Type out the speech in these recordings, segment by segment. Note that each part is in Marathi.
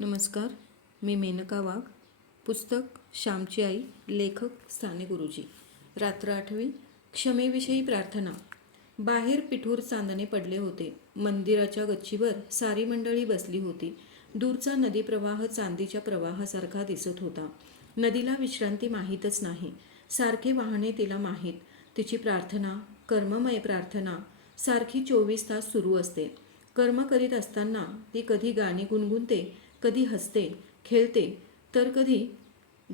नमस्कार मी मेनका वाघ पुस्तक श्यामची आई लेखक साने गुरुजी. रात्र आठवी क्षमेविषयी प्रार्थना. बाहेर पिठूर चांदणे पडले होते. मंदिराच्या गच्चीवर सारी मंडळी बसली होती. दूरचा नदी प्रवाह चांदीच्या प्रवाहासारखा दिसत होता. नदीला विश्रांती माहीतच नाही. सारखे वाहने तिला माहीत. तिची प्रार्थना कर्ममय प्रार्थना सारखी चोवीस तास सुरू असते. कर्म करीत असताना ती कधी गाणी गुणगुणते कधी हसते खेळते तर कधी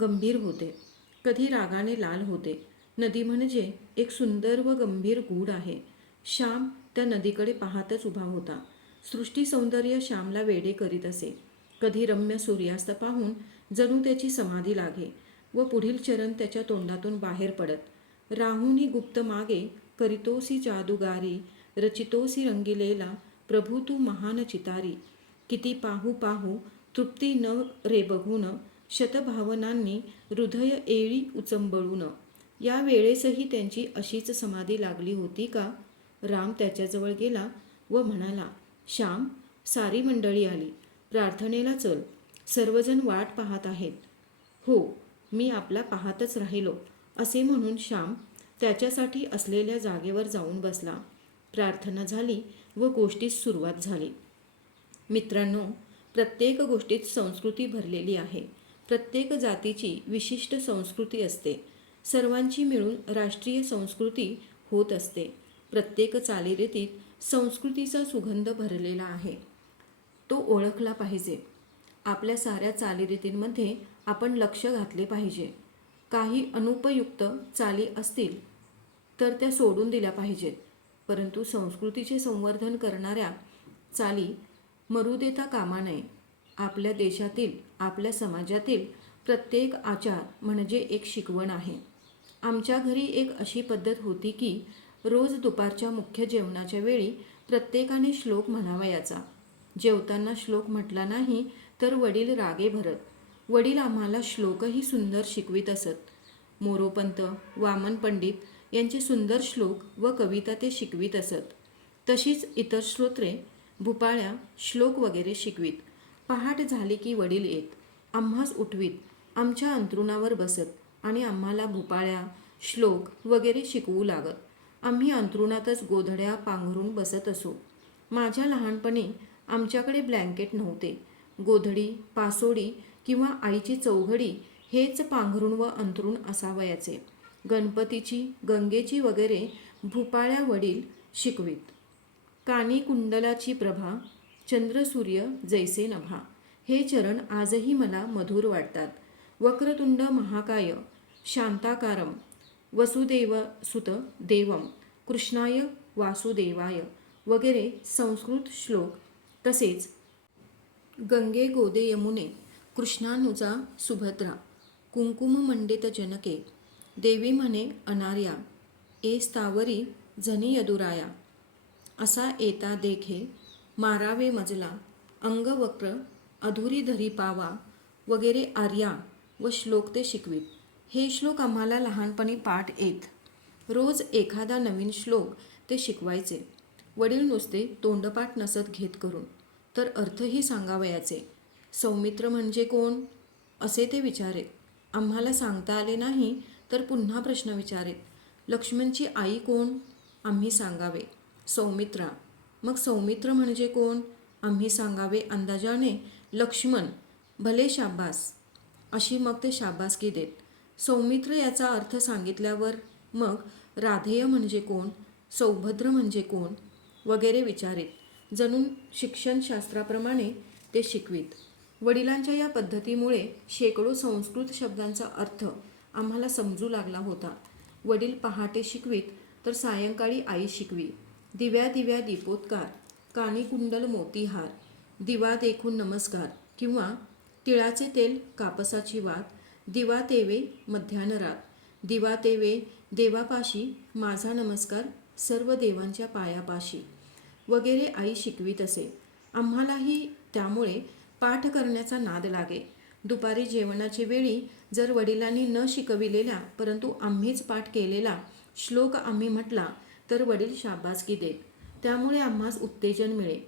गंभीर होते. कधी रागाने लाल होते. नदी म्हणजे एक सुंदर व गंभीर गूढ आहे. श्याम त्या नदीकडे पाहतच उभा होता. सृष्टी सौंदर्य श्यामला वेडे करीत असे. कधी रम्य सूर्यास्त पाहून जणू त्याची समाधी लागे व पुढील चरण त्याच्या तोंडातून बाहेर पडत. राहुनी गुप्त मागे करीतोसी जादूगारी रचितोसी रंगिलेला प्रभू तू महान चितारी. किती पाहू पाहू तृप्ती न रे बघून शतभावनांनी हृदय एळी उचंबळून. या वेळेसही त्यांची अशीच समाधी लागली होती का? राम त्याच्याजवळ गेला व म्हणाला श्याम सारी मंडळी आली. प्रार्थनेला चल. सर्वजण वाट पाहत आहेत. हो मी आपला पाहतच राहिलो असे म्हणून श्याम त्याच्यासाठी असलेल्या जागेवर जाऊन बसला. प्रार्थना झाली व गोष्टीस सुरुवात झाली. मित्रांनो प्रत्येक गोष्टीत संस्कृती भरलेली आहे. प्रत्येक जातीची विशिष्ट संस्कृती असते. सर्वांची मिळून राष्ट्रीय संस्कृती होत असते. प्रत्येक चालीरीतीत संस्कृतीचा सुगंध भरलेला आहे. तो ओळखला पाहिजे. आपल्या साऱ्या चालीरीतींमध्ये आपण लक्ष घातले पाहिजे. काही अनुपयुक्त चाली असतील तर त्या सोडून दिल्या पाहिजेत. परंतु संस्कृतीचे संवर्धन करणाऱ्या चाली मरू देता कामा नये. आपल्या देशातील आपल्या समाजातील प्रत्येक आचार म्हणजे एक शिकवण आहे. आमच्या घरी एक अशी पद्धत होती की रोज दुपारच्या मुख्य जेवणाच्या वेळी प्रत्येकाने श्लोक म्हणावयाचा जेवताना श्लोक म्हटला नाही तर वडील रागे भरत. वडील आम्हाला श्लोकही सुंदर शिकवित असत. मोरोपंत वामन पंडित यांचे सुंदर श्लोक व कविता ते शिकवित असत. तशीच इतर श्रोत्रे भुपाळ्या श्लोक वगैरे शिकवीत. पहाट झाली की वडील येत. आम्हास उठवीत. आमच्या अंथरुणावर बसत आणि आम्हाला भुपाळ्या श्लोक वगैरे शिकवू लागत. आम्ही अंथरुणातच गोधड्या पांघरून बसत असो. माझ्या लहानपणी आमच्याकडे ब्लँकेट नव्हते. गोधडी पासोडी किंवा आईची चौघडी हेच पांघरुण व अंतरुण असावयाचे. गणपतीची गंगेची वगैरे भुपाळ्या वडील शिकवीत. कानी कुंडलाची प्रभा चंद्रसूर्य जैसे नभा. हे चरण आजही मला मधुर वाटतात. वक्रतुंड महाकाय शांताकारम वसुदेव सुत देवम कृष्णाय वासुदेवाय वगैरे संस्कृत श्लोक. तसेच गंगे गोदे यमुने कृष्णानुजा सुभद्रा कुंकुम मंडित जनके देवी म्हणे अनार्या ए स्थावरी झनी यदुराया. असा येता देखे मारावे मजला अंगवक्र अधुरी धरी पावा वगैरे आर्या व श्लोक ते शिकवीत. हे श्लोक आम्हाला लहानपणी पाठ येत. रोज एखादा नवीन श्लोक ते शिकवायचे. वडील नुसते तोंडपाठ नसत घेत करून तर अर्थही सांगावयाचे. सौमित्र म्हणजे कोण? असे ते विचारेत आम्हाला सांगता आले नाही तर पुन्हा प्रश्न विचारेत. लक्ष्मणची आई कोण? आम्ही सांगावे. सौमित्रा. मग सौमित्र म्हणजे कोण? आम्ही सांगावे अंदाजाने लक्ष्मण. भले शाबास. अशी मग ते शाबासकी देत. सौमित्र याचा अर्थ सांगितल्यावर मग राधेय म्हणजे कोण? सौभद्र म्हणजे कोण? वगैरे विचारित. जणून शिक्षणशास्त्राप्रमाणे ते शिकवीत. वडिलांच्या या पद्धतीमुळे शेकडो संस्कृत शब्दांचा अर्थ आम्हाला समजू लागला होता. वडील पहाटे शिकवीत तर सायंकाळी आई शिकवी. दिव्या दिव्या दीपोत्कार कानी कुंडल मोतीहार दिवा देखून नमस्कार किंवा तिळाचे तेल कापसाची वात दिवा तेवे मध्यानरात दिवा तेवे देवापाशी माझा नमस्कार सर्व देवांच्या पायापाशी वगैरे आई शिकवीत असे. आम्हालाही त्यामुळे पाठ करण्याचा नाद लागे. दुपारी जेवणाची वेळी जर वडिलांनी न शिकविलेला परंतु आम्हीच पाठ केलेला श्लोक आम्ही म्हटला तर वडील शाबासकी देत. त्यामुळे आम्हास उत्तेजन मिळे.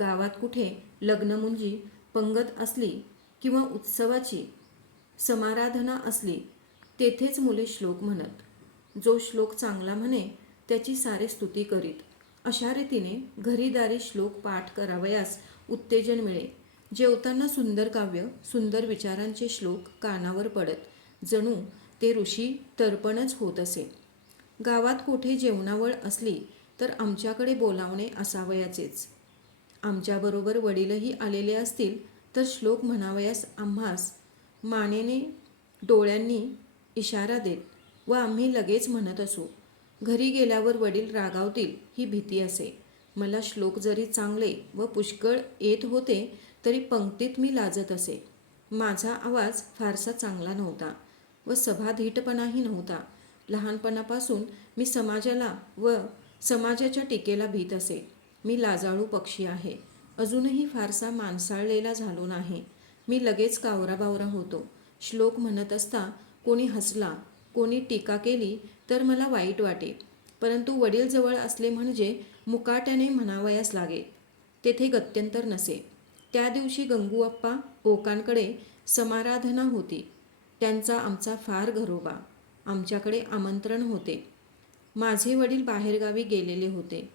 गावात कुठे लग्नमुंजी पंगत असली किंवा उत्सवाची समाराधना असली तेथेच मुले श्लोक म्हणत. जो श्लोक चांगला म्हणे त्याची सारे स्तुती करीत. अशा रीतीने घरीदारी श्लोक पाठ करावयास उत्तेजन मिळे. जेवताना सुंदर काव्य सुंदर विचारांचे श्लोक कानावर पडत. जणू ते ऋषी तर्पणच होत असे. गावात कुठे जेवणावळ असली तर आमच्याकडे बोलावणे असावयाचेच. आमच्याबरोबर वडीलही आलेले असतील तर श्लोक म्हणावयास आम्हास. मानेने डोळ्यांनी इशारा देत व आम्ही लगेच म्हणत असू घरी गेल्यावर वडील रागावतील ही भीती असे. मला श्लोक जरी चांगले व पुष्कळ येत होते तरी पंक्तीत मी लाजत असे. माझा आवाज फारसा चांगला नव्हता व सभाधीटपणाही नव्हता. लहानपणापासून मी समाजाला व समाजाच्या टीकेला भीत असे. मी लाजाळू पक्षी आहे. अजूनही फारसा माणसाळलेला झालो नाही. मी लगेच कावराबावरा होतो. श्लोक म्हणत असता कोणी हसला कोणी टीका केली तर मला वाईट वाटे. परंतु वडील जवळ असले म्हणजे मुकाट्याने म्हणावयास लागे. तेथे गत्यंतर नसे. त्या दिवशी गंगूअप्पा ओकांकडे समाराधना होती. त्यांचा आमचा फार घरोबा. आमच्याकडे आमंत्रण होते. माझे वडील बाहेरगावी गेलेले होते.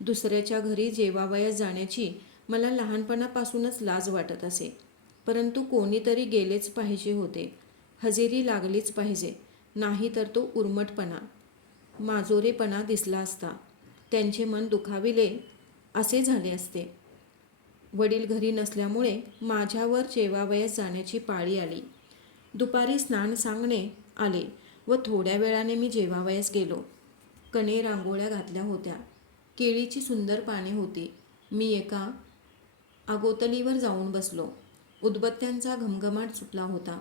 दुसऱ्याच्या घरी जेवावयास जाण्याची मला लहानपणापासूनच लाज वाटत असे. परंतु कोणीतरी गेलेच पाहिजे होते. हजेरी लागलीच पाहिजे. नाही तर तो उर्मटपणा माजोरेपणा दिसला असता. त्यांचे मन दुखाविले असे झाले असते. वडील घरी नसल्यामुळे माझ्यावर जेवावयास जाण्याची पाळी आली. दुपारी स्नान सांगणे आले. व थोड्या वेळाने मी जेवावयास गेलो. कणे रांगोळ्या घातल्या होत्या. केळीची सुंदर पाने होती. मी एका आगोतलीवर जाऊन बसलो. उदबत्त्यांचा घमघमाट सुटला होता.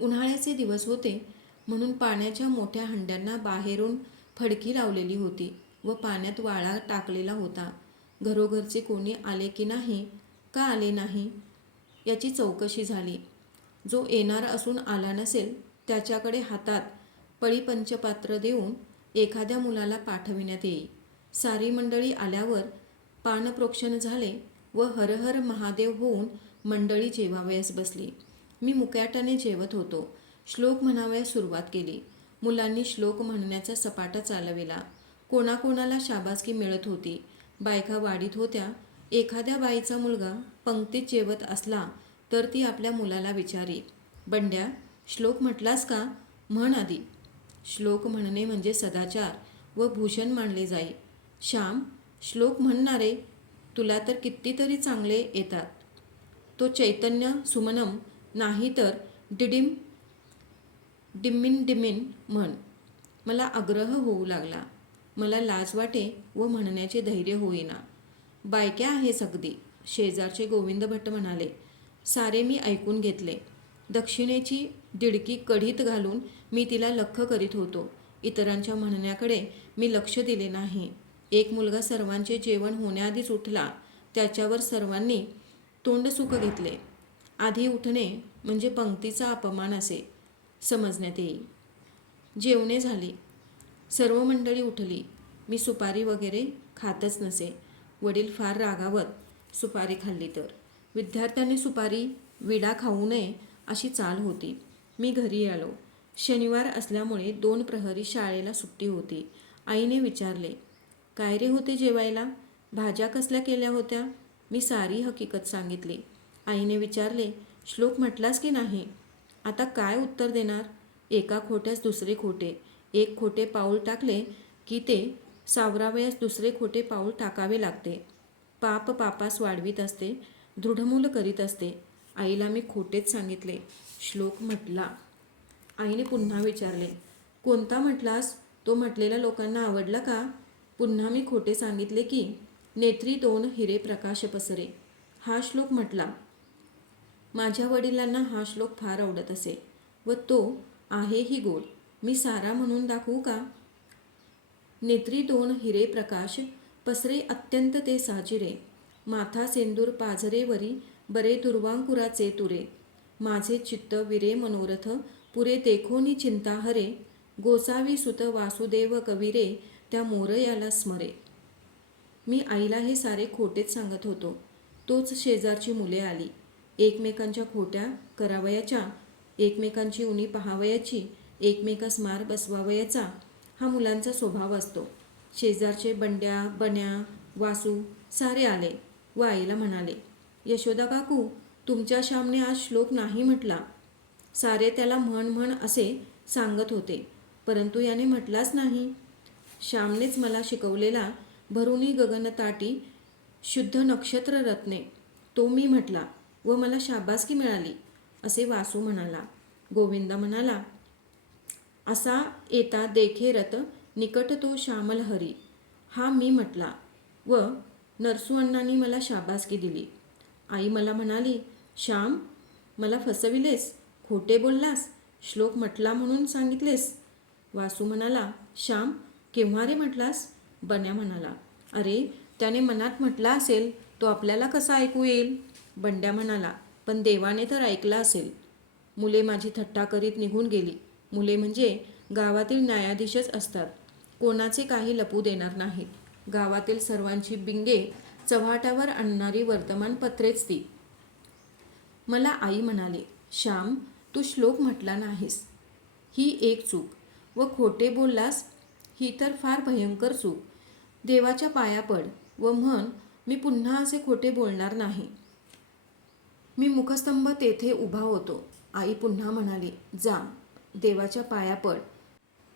उन्हाळ्याचे दिवस होते म्हणून पाण्याच्या मोठ्या हंड्यांना बाहेरून फडकी लावलेली होती व पाण्यात वाळा टाकलेला होता. घरोघरचे कोणी आले की नाही का आले नाही याची चौकशी झाली. जो येणार असून आला नसेल त्याच्याकडे हातात पळीपंचपात्र देऊन एखाद्या मुलाला पाठविण्यात येई. सारी मंडळी आल्यावर पानप्रोक्षण झाले व हरहर महादेव होऊन मंडळी जेवावयास बसली. मी मुक्याटाने जेवत होतो. श्लोक म्हणावयास सुरुवात केली. मुलांनी श्लोक म्हणण्याचा सपाटा चालविला. कोणाकोणाला शाबासकी मिळत होती. बायका वाढीत होत्या. एखाद्या बाईचा मुलगा पंक्तीत जेवत असला तर ती आपल्या मुलाला विचारी बंड्या श्लोक म्हटलास का? म्हण आधी. श्लोक म्हणणे म्हणजे सदाचार व भूषण मानले जाई. श्याम श्लोक म्हणणारे तुला तर कितीतरी चांगले येतात. तो चैतन्य सुमनम नाही तर डिडिम डिम्मिन डिमिन म्हण. मला आग्रह होऊ लागला. मला लाज वाटे व म्हणण्याचे धैर्य होईना. बायक्या आहेस अगदी. शेजारचे गोविंद भट्ट म्हणाले सारे मी ऐकून घेतले. दक्षिणेची दिडकी कढीत घालून मी तिला लख करीत होतो. इतरांच्या म्हणण्याकडे मी लक्ष दिले नाही. एक मुलगा सर्वांचे जेवण होण्याआधीच उठला. त्याच्यावर सर्वांनी तोंड सुख घेतले. आधी उठणे म्हणजे पंक्तीचा अपमान असे समजण्यात येईल. जेवणे झाली. सर्व मंडळी उठली. मी सुपारी वगैरे खातच नसे. वडील फार रागावत सुपारी खाल्ली तर. विद्यार्थ्यांनी सुपारी विडा खाऊ नये अशी चाल होती. मी घरी आलो. शनिवार असल्यामुळे दोन प्रहरी शाळेला सुट्टी होती. आईने विचारले काय रे होते जेवायला? भाज्या कसल्या केल्या होत्या? मी सारी हकीकत सांगितली. आईने विचारले श्लोक म्हटलास की नाही? आता काय उत्तर देणार? एका खोट्यास दुसरे खोटे. एक खोटे पाऊल टाकले की ते सावरावयास दुसरे खोटे पाऊल टाकावे लागते. पाप पापास वाढवीत असते दृढमूल करीत असते. आईला मी खोटेच सांगितले. श्लोक म्हटला. आईने पुन्हा विचारले कोणता म्हटलास? तो म्हटलेला लोकांना आवडला का? पुन्हा मी खोटे सांगितले की नेत्री दोन हिरे प्रकाश पसरे. हा श्लोक म्हटला. माझ्या वडिलांना हा श्लोक फार आवडत असे व तो आहेही गोड. मी सारा म्हणून दाखवू का? नेत्री दोन हिरे प्रकाश पसरे अत्यंत ते साजिरे. माथा सेंदूर पाझरेवरी बरे दुर्वांकुराचे तुरे. माझे चित्त विरे मनोरथ पुरे देखोनी चिंता हरे. गोसावी सुत वासुदेव कविरे त्या मोरयाला स्मरे. मी आईला हे सारे खोटेच सांगत होतो. तोच शेजारची मुले आली. एकमेकांच्या खोट्या करावयाच्या एकमेकांची उणी पहावयाची एकमेकास मार बसवावयाचा हा मुलांचा स्वभाव असतो. शेजारचे बंड्या बन्या वासू सारे आले व आईला म्हणाले यशोदा काकू तुमच्या श्यामने आज श्लोक नाही म्हटला. सारे त्याला म्हण म्हण असे सांगत होते परंतु याने म्हटलाच नाही. श्यामनेच मला शिकवलेला भरुनी गगनताटी शुद्ध नक्षत्र रत्ने तो मी म्हटला व मला शाबासकी मिळाली असे वासू म्हणाला. गोविंद म्हणाला असा येता देखे रथ निकट तो श्यामल हरी हा मी म्हटला व नरसू अण्णांनी मला शाबासकी दिली. आई मला म्हणाली श्याम मला फसविलेस खोटे बोललास श्लोक म्हटला म्हणून सांगितलेस. वासू म्हणाला श्याम केव्हा रे म्हटलास? बन्या म्हणाला अरे त्याने मनात म्हटला असेल तो आपल्याला कसा ऐकू येईल? बंड्या म्हणाला पण देवाने तर ऐकला असेल. मुले माझी थट्टा करीत निघून गेली. मुले म्हणजे गावातील न्यायाधीशच असतात. कोणाचे काही लपू देणार नाहीत. गावातील सर्वांची बिंगे चव्हाट्यावर आणणारी वर्तमानपत्रेच ती. मला आई म्हणाली श्याम तू श्लोक म्हटला नाहीस. ही एक चूक. व खोटे बोललास ही तर फार भयंकर चूक. देवाच्या पाया पड व म्हण मी पुन्हा असे खोटे बोलणार नाही. मी मुखस्तंभ तेथे उभा होतो. आई पुन्हा म्हणाली जा देवाच्या पाया पड.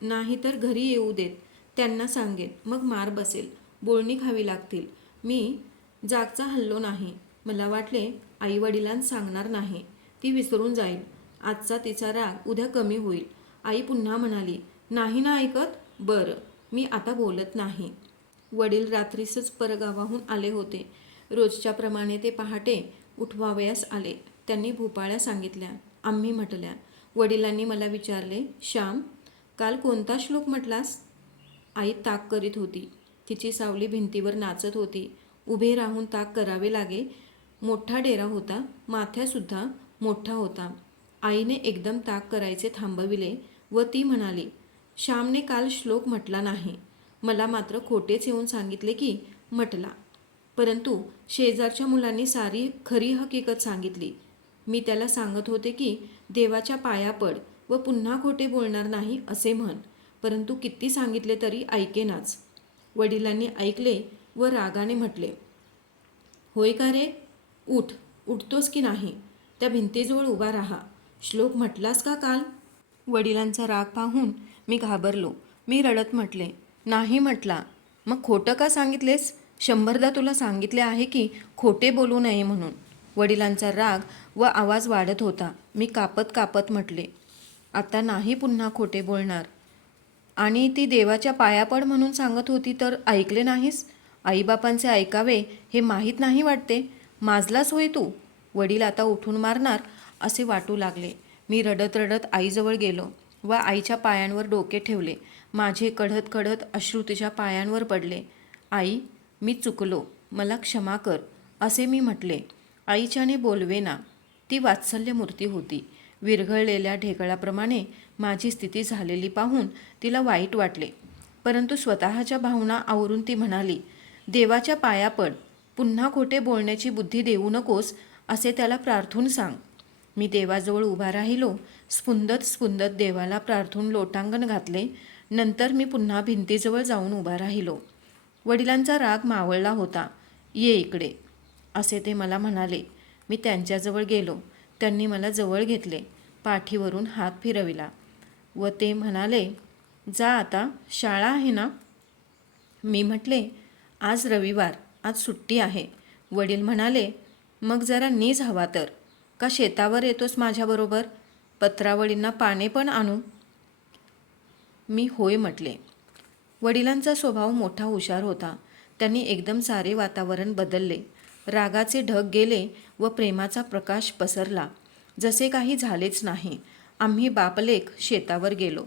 नाही तर घरी येऊ देत. त्यांना सांगेन. मग मार बसेल. बोलणी खावी लागतील. मी जागचा हल्लो नाही. मला वाटले आई वडिलांना सांगणार नाही. ती विसरून जाईल. आजचा तिचा राग उद्या कमी होईल. आई पुन्हा म्हणाली नाही ना ऐकत? बरं मी आता बोलत नाही. वडील रात्रीसच परगावाहून आले होते. रोजच्याप्रमाणे ते पहाटे उठवावयास आले. त्यांनी भोपाळ्या सांगितल्या. आम्ही म्हटल्या वडिलांनी मला विचारले श्याम काल कोणता श्लोक म्हटलास? आई ताक करीत होती. तिची सावली भिंतीवर नाचत होती. उभे राहून ताक करावे लागे. मोठा डेरा होता. माथ्यासुद्धा मोठा होता. आईने एकदम ताक करायचे थांबविले व ती म्हणाली श्यामने काल श्लोक म्हटला नाही. मला मात्र खोटेच येऊन सांगितले की म्हटला. परंतु शेजारच्या मुलांनी सारी खरी हकीकत सांगितली. मी त्याला सांगत होते की देवाच्या पाया पड व पुन्हा खोटे बोलणार नाही असे म्हण. परंतु किती सांगितले तरी ऐकेनाच. वडिलांनी ऐकले व रागाने म्हटले होय का रे? उठ उठतोस की नाही? त्या भिंतीजवळ उभा राहा. श्लोक म्हटलास का काल? वडिलांचा राग पाहून मी घाबरलो. मी रडत म्हटले नाही म्हटला. मग खोटं का सांगितलेस? शंभरदा तुला सांगितले आहे की खोटे बोलू नये म्हणून. वडिलांचा राग व आवाज वाढत होता. मी कापत कापत म्हटले आता नाही पुन्हा खोटे बोलणार. आणि ती देवाच्या पायापड म्हणून सांगत होती तर ऐकले नाहीस? आईबापांचे ऐकावे हे माहीत नाही वाटते. माजलाच होय तू? वडील आता उठून मारणार असे वाटू लागले. मी रडत रडत आईजवळ गेलो व आईच्या पायांवर डोके ठेवले. माझे कढत कढत अश्रू तिच्या पायांवर पडले. आई मी चुकलो. मला क्षमा कर असे मी म्हटले. आईच्याने बोलवेना. ती वात्सल्य मूर्ती होती. विरघळलेल्या ढेकळाप्रमाणे माझी स्थिती झालेली पाहून तिला वाईट वाटले. परंतु स्वतःच्या भावना आवरून ती म्हणाली देवाच्या पाया पड. पुन्हा खोटे बोलण्याची बुद्धी देऊ नकोस असे त्याला प्रार्थून सांग. मी देवाजवळ उभा राहिलो स्पुंदत स्पुंदत देवाला प्रार्थून लोटांगण घातले. नंतर मी पुन्हा भिंतीजवळ जाऊन उभा राहिलो. वडिलांचा राग मावळला होता. ये इकडे असे ते मला म्हणाले. मी त्यांच्याजवळ गेलो. त्यांनी मला जवळ घेतले. पाठीवरून हात फिरविला. व ते म्हणाले जा आता शाळा आहे ना? मी म्हटले आज रविवार आज सुट्टी आहे. वडील म्हणाले मग जरा नीज हवा तर. का शेतावर येतोस माझ्याबरोबर? पत्रावळींना पाने पण आणू. मी होय म्हटले. वडिलांचा स्वभाव मोठा हुशार होता. त्यांनी एकदम सारे वातावरण बदलले. रागाचे ढग गेले व प्रेमाचा प्रकाश पसरला. जसे काही झालेच नाही. आम्ही बापलेख शेतावर गेलो.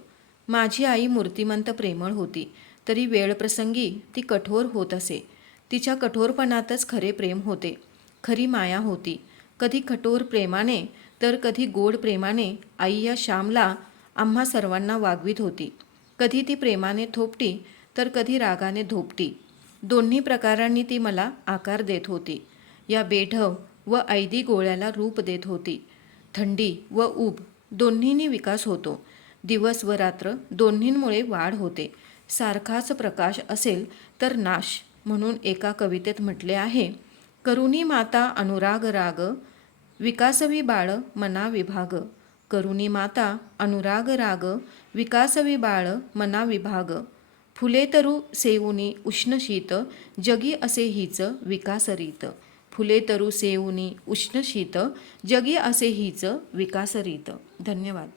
माझी आई मूर्तिमंत प्रेमळ होती. तरी वेळप्रसंगी ती कठोर होत असे. तिच्या कठोरपणातच खरे प्रेम होते. खरी माया होती. कधी कठोर प्रेमाने तर कधी गोड प्रेमाने आई या श्यामला आम्हा सर्वांना वागवीत होती. कधी ती प्रेमाने थोपटी तर कधी रागाने धोपटी. दोन्ही प्रकारांनी ती मला आकार देत होती. या बेढव व ऐदी गोळ्याला रूप देत होती. थंडी व ऊब दोन्हींनी विकास होतो. दिवस व रात्र दोन्हींमुळे वाढ होते. सारखाच प्रकाश असेल तर नाश म्हणून एका कवितेत म्हटले आहे करुणी माता अनुराग राग विकासवी बाळ मना विभाग. करुणी माता अनुराग राग विकासवी बाळ मना विभाग. फुले तरु सेऊनी उष्ण शीत जगी असे हीच विकासरीत. फुले तरु सेऊनी उष्ण शीत जगी असे हीच विकासरीत. धन्यवाद.